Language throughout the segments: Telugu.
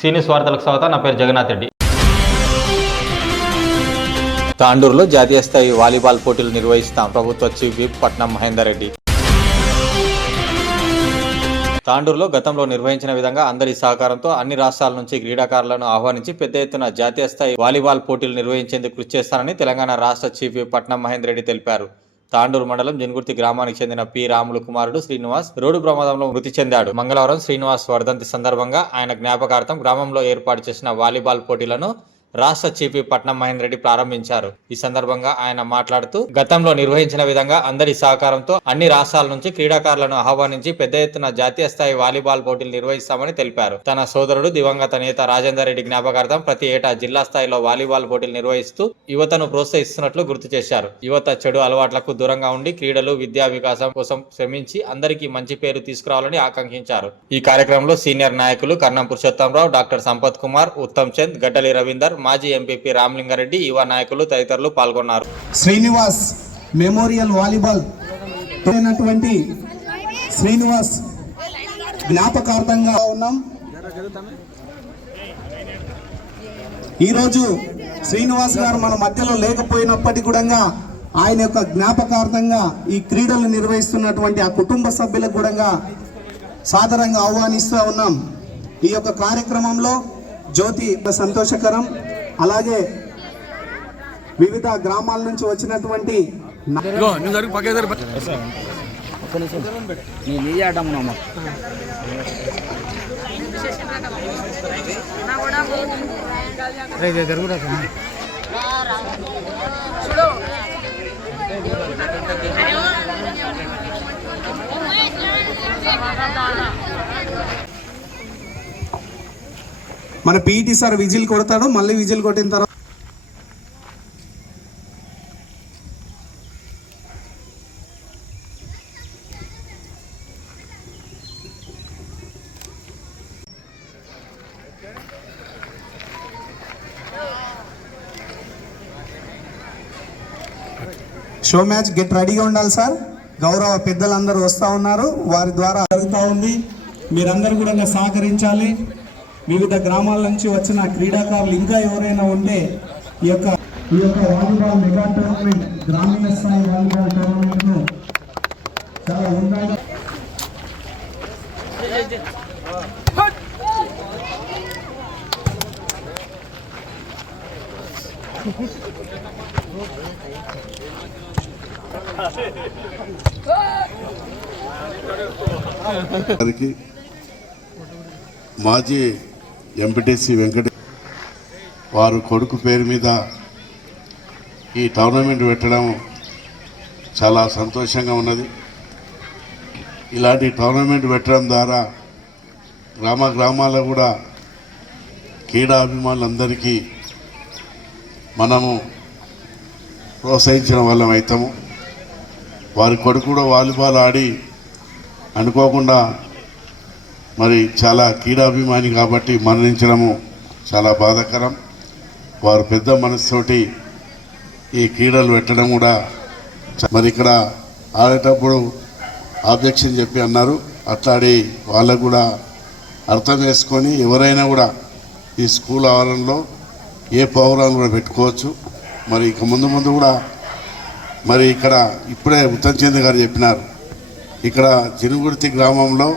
సీనియస్ వార్తలకు స్వాగతం. నా పేరు జగన్నాథ్ రెడ్డి. తాండూరులో జాతీయ స్థాయి వాలీబాల్ పోటీలు నిర్వహిస్తాం ప్రభుత్వ చీఫ్ విప్ పట్నం మహేందర్ రెడ్డి. తాండూరులో గతంలో నిర్వహించిన విధంగా అందరి సహకారంతో అన్ని రాష్ట్రాల నుంచి క్రీడాకారులను ఆహ్వానించి పెద్ద ఎత్తున జాతీయ స్థాయి వాలీబాల్ పోటీలు నిర్వహించేందుకు కృషి చేస్తానని తెలంగాణ రాష్ట్ర చీఫ్ విప్ పట్నం మహేందర్ రెడ్డి తెలిపారు. తాండూరు మండలం జన్గుర్తి గ్రామానికి చెందిన పి. రాములు కుమారుడు శ్రీనివాస్ రోడ్డు ప్రమాదంలో మృతి చెందాడు. మంగళవారం శ్రీనివాస్ వర్ధంతి సందర్భంగా ఆయన జ్ఞాపకార్థం గ్రామంలో ఏర్పాటు చేసిన వాలీబాల్ పోటీలను రాష్ట్ర చీఫ్ పట్నం మహేందర్ రెడ్డి ప్రారంభించారు. ఈ సందర్భంగా ఆయన మాట్లాడుతూ గతంలో నిర్వహించిన విధంగా అందరి సహకారంతో అన్ని రాష్ట్రాల నుంచి క్రీడాకారులను ఆహ్వానించి పెద్ద ఎత్తున జాతీయ స్థాయి వాలీబాల్ పోటీలు నిర్వహిస్తామని తెలిపారు. తన సోదరుడు దివంగత నేత రాజేందర్ రెడ్డి జ్ఞాపకార్థం ప్రతి ఏటా జిల్లా స్థాయిలో వాలీబాల్ పోటీలు నిర్వహిస్తూ యువతను ప్రోత్సహిస్తున్నట్లు గుర్తు చేశారు. యువత చెడు అలవాట్లకు దూరంగా ఉండి క్రీడలు విద్యా వికాసం కోసం శ్రమించి అందరికీ మంచి పేరు తీసుకురావాలని ఆకాంక్షించారు. ఈ కార్యక్రమంలో సీనియర్ నాయకులు కర్ణం పురుషోత్తంరావు డాక్టర్ సంపత్ కుమార్ ఉత్తమ్ చంద్ గడ్డలి రవీందర్ మాజీ ఎంపీపీ రామలింగారెడ్డి యువ నాయకులు తదితరులు పాల్గొన్నారు. శ్రీనివాస్ మెమోరియల్ వాలీబాల్ శ్రీనివాస్ జ్ఞాపకార్థంగా ఉన్నాం. ఈరోజు శ్రీనివాస్ గారు మన మధ్యలో లేకపోయినప్పటికీ కూడా ఆయన యొక్క జ్ఞాపకార్థంగా ఈ క్రీడలు నిర్వహిస్తున్నటువంటి ఆ కుటుంబ సభ్యులకు కూడా సాదరంగా ఆహ్వానిస్తూ ఉన్నాం. ఈ యొక్క కార్యక్రమంలో జ్యోతి సంతోషకరం అలాగే వివిధ గ్రామాల నుంచి వచ్చినటువంటి నా- మన పీఈటీ సార్ విజిల్ కొడతాడు మళ్ళీ విజిల్ కొట్టిన తర్వాత షో మ్యాచ్ గెట్ రెడీగా ఉండాలి సార్. గౌరవ పెద్దలందరూ వస్తూ ఉన్నారు. వారి ద్వారా జరుగుతూ ఉంది. మీరందరూ కూడా సహకరించాలి. వివిధ గ్రామాల నుంచి వచ్చిన క్రీడాకారులు ఇంకా ఎవరైనా ఉంటే ఈ యొక్క ఈ యొక్క వాలీబాల్ మెగా టోర్నమెంట్ గ్రామీణ స్థాయి వాలీబాల్ టోర్నమెంట్ను చాలా ఉండాలి. మాజీ ఎంపీటీసీ వెంకట వారు కొడుకు పేరు మీద ఈ టోర్నమెంట్ పెట్టడం చాలా సంతోషంగా ఉన్నది. ఇలాంటి టోర్నమెంట్ పెట్టడం ద్వారా గ్రామ గ్రామాల్లో కూడా క్రీడాభిమానులందరికీ మనము ప్రోత్సహించడం వల్ల అవుతాము వారి కొడుకు కూడా వాలీబాల్ ఆడి అనుకోకుండా మరి చాలా క్రీడాభిమాని కాబట్టి మరణించడము చాలా బాధాకరం. వారు పెద్ద మనసుతోటి ఈ క్రీడలు పెట్టడం కూడా మరి ఇక్కడ ఆడేటప్పుడు ఆబ్జెక్షన్ చెప్పి అన్నారు. అట్లాడి వాళ్ళకు కూడా అర్థం చేసుకొని ఎవరైనా కూడా ఈ స్కూల్ ఆవరణలో ఏ ప్రోగ్రాం కూడా పెట్టుకోవచ్చు. మరి ఇక ముందు ముందు కూడా మరి ఇక్కడ ఇప్పుడే ఉత్తమ్ చంద్ర గారు చెప్పినారు. ఇక్కడ చినుగుర్తి గ్రామంలో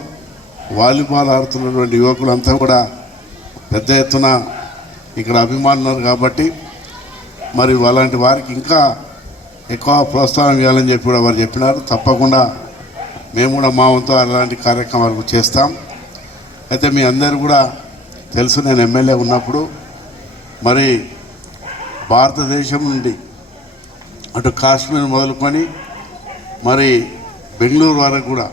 వాలీబాల్ ఆడుతున్నటువంటి యువకులంతా కూడా పెద్ద ఎత్తున ఇక్కడ అభిమానులు కాబట్టి మరి అలాంటి వారికి ఇంకా ఎక్కువ ప్రోత్సాహం ఇవ్వాలని చెప్పి కూడా వారు చెప్పినారు. తప్పకుండా మేము కూడా మా వంతు అలాంటి కార్యక్రమాలు చేస్తాం. అయితే మీ అందరు కూడా తెలుసు నేను ఎమ్మెల్యే ఉన్నప్పుడు మరి భారతదేశం నుండి అటు కాశ్మీర్ మొదలుకొని మరి బెంగళూరు వరకు కూడా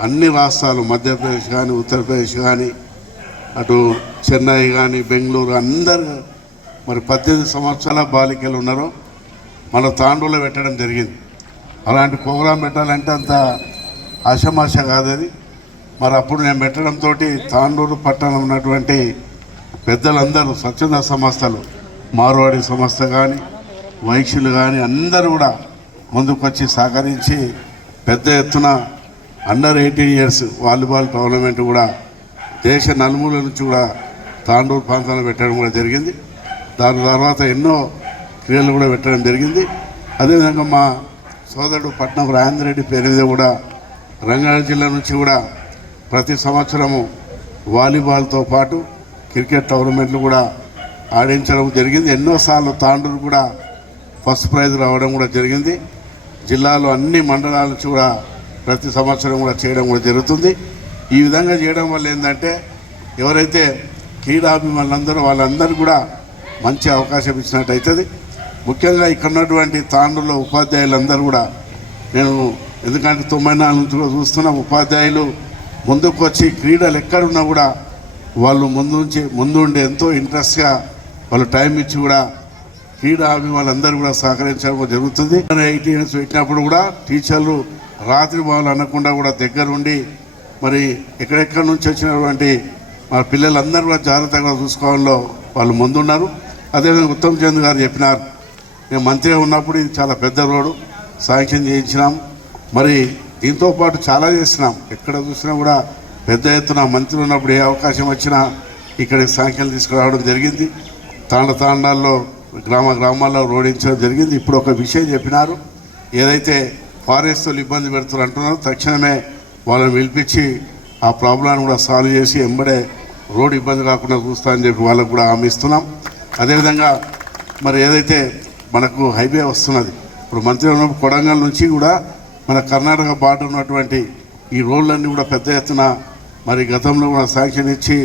అన్ని రాష్ట్రాలు మధ్యప్రదేశ్ కానీ ఉత్తరప్రదేశ్ కానీ అటు చెన్నై కానీ బెంగళూరు అందరు మరి పద్దెనిమిది సంవత్సరాల బాలికలు ఉన్నారు మన తాండూలో పెట్టడం జరిగింది. అలాంటి ప్రోగ్రాం పెట్టాలంటే అంత ఆషమాష కాదు అది మరి అప్పుడు నేను పెట్టడంతో తాండూరు పట్టణం ఉన్నటువంటి పెద్దలందరూ స్వచ్ఛంద సంస్థలు మార్వాడి సంస్థ కానీ వైశ్యులు కానీ అందరూ కూడా ముందుకొచ్చి సహకరించి పెద్ద ఎత్తున under eighteen years volleyball tournament కూడా దేశ నలుమూల నుంచి కూడా తాండూరు ప్రాంతంలో పెట్టడం కూడా జరిగింది. దాని తర్వాత ఎన్నో క్రియలు కూడా పెట్టడం జరిగింది. అదేవిధంగా మా సోదరుడు పట్నం రాజేంద్రరెడ్డి పేరు మీద కూడా రంగారెడ్డి జిల్లా నుంచి కూడా ప్రతి సంవత్సరము వాలీబాల్తో పాటు క్రికెట్ టోర్నమెంట్లు కూడా ఆడించడం జరిగింది. ఎన్నోసార్లు తాండూరు కూడా ఫస్ట్ ప్రైజ్ రావడం కూడా జరిగింది. జిల్లాలో అన్ని మండలాల నుంచి కూడా ప్రతి సంవత్సరం కూడా చేయడం కూడా జరుగుతుంది. ఈ విధంగా చేయడం వల్ల ఏంటంటే ఎవరైతే క్రీడాభిమానులందరూ వాళ్ళందరూ కూడా మంచి అవకాశం ఇచ్చినట్టు అవుతుంది. ముఖ్యంగా ఇక్కడ ఉన్నటువంటి తాండ్రుల ఉపాధ్యాయులందరూ కూడా నేను ఎందుకంటే తొంభై నాలుగు నుంచి కూడా చూస్తున్న ఉపాధ్యాయులు ముందుకు వచ్చి క్రీడలు ఎక్కడున్నా కూడా వాళ్ళు ముందుంచి ముందుండి ఎంతో ఇంట్రెస్ట్గా వాళ్ళు టైం ఇచ్చి కూడా క్రీడా అభిమానులందరూ కూడా సహకరించడం జరుగుతుంది. ఎయిటీ ఇయర్స్ పెట్టినప్పుడు కూడా టీచర్లు రాత్రి వాళ్ళు అనకుండా కూడా దగ్గరుండి మరి ఎక్కడెక్కడి నుంచి వచ్చినటువంటి మా పిల్లలందరూ కూడా జాగ్రత్తగా చూసుకోవడంలో వాళ్ళు ముందున్నారు. అదేవిధంగా ఉత్తమ్ చంద్ గారు చెప్పినారు మేము మంత్రిగా ఉన్నప్పుడు ఇది చాలా పెద్ద రోడ్డు శాంక్షన్ చేయించినాం. మరి దీంతో పాటు చాలా చేసినాం ఎక్కడ చూసినా కూడా పెద్ద ఎత్తున మంత్రి ఉన్నప్పుడు ఏ అవకాశం వచ్చినా ఇక్కడికి సాంఖ్యలు తీసుకురావడం జరిగింది. తాండ తాండాల్లో గ్రామ గ్రామాల్లో రోడించడం జరిగింది. ఇప్పుడు ఒక విషయం చెప్పినారు. ఏదైతే ఫారెస్టులు ఇబ్బంది పెడుతున్నారు అంటున్నారు. తక్షణమే వాళ్ళని పిలిపించి ఆ ప్రాబ్లాన్ని కూడా సాల్వ్ చేసి ఎంబడే రోడ్ ఇబ్బంది కాకుండా చూస్తా అని చెప్పి వాళ్ళకు కూడా హామీ ఇస్తున్నాం. అదేవిధంగా మరి ఏదైతే మనకు హైవే వస్తున్నది ఇప్పుడు మంత్రి ఉన్నప్పుడు కొడంగల్ నుంచి కూడా మన కర్ణాటక బార్డర్ ఉన్నటువంటి ఈ రోడ్లన్నీ కూడా పెద్ద ఎత్తున మరి గతంలో కూడా శాంక్షన్ ఇచ్చి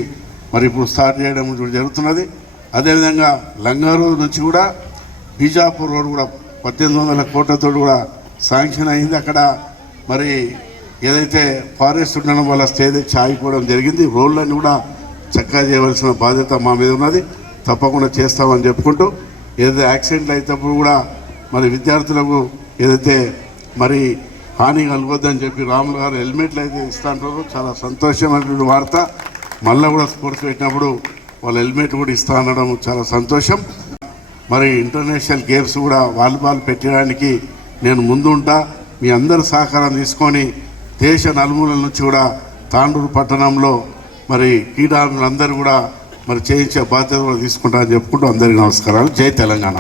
మరి ఇప్పుడు స్టార్ట్ చేయడం జరుగుతున్నది. అదేవిధంగా లంగారు నుంచి కూడా బీజాపూర్ రోడ్ కూడా పద్దెనిమిది వందల కోట్లతో కూడా శాంక్షన్ అయింది అక్కడ. మరి ఏదైతే ఫారెస్ట్ ఉండడం వల్ల స్టే తెచ్చి ఆగిపోవడం జరిగింది. రోడ్లన్నీ కూడా చక్కగా చేయవలసిన బాధ్యత మా మీద ఉన్నది. తప్పకుండా చేస్తామని చెప్పుకుంటూ ఏదైతే యాక్సిడెంట్లు అయినప్పుడు కూడా మరి విద్యార్థులకు ఏదైతే మరి హాని కలగొద్దని చెప్పి రాములు గారు హెల్మెట్లు అయితే ఇస్తా అంటారు చాలా సంతోషమైనటువంటి వార్త. మళ్ళీ కూడా స్పోర్ట్స్ పెట్టినప్పుడు వాళ్ళు హెల్మెట్ కూడా ఇస్తా అనడం చాలా సంతోషం. మరి ఇంటర్నేషనల్ గేమ్స్ కూడా వాలీబాల్ పెట్టడానికి నేను ముందుంటా మీ అందరి సహకారం తీసుకొని దేశ నలుమూలల నుంచి కూడా తాండూరు పట్టణంలో మరి క్రీడాకులందరూ కూడా మరి చేయించే బాధ్యత కూడా తీసుకుంటా అని చెప్పుకుంటూ అందరికీ నమస్కారాలు. జై తెలంగాణ.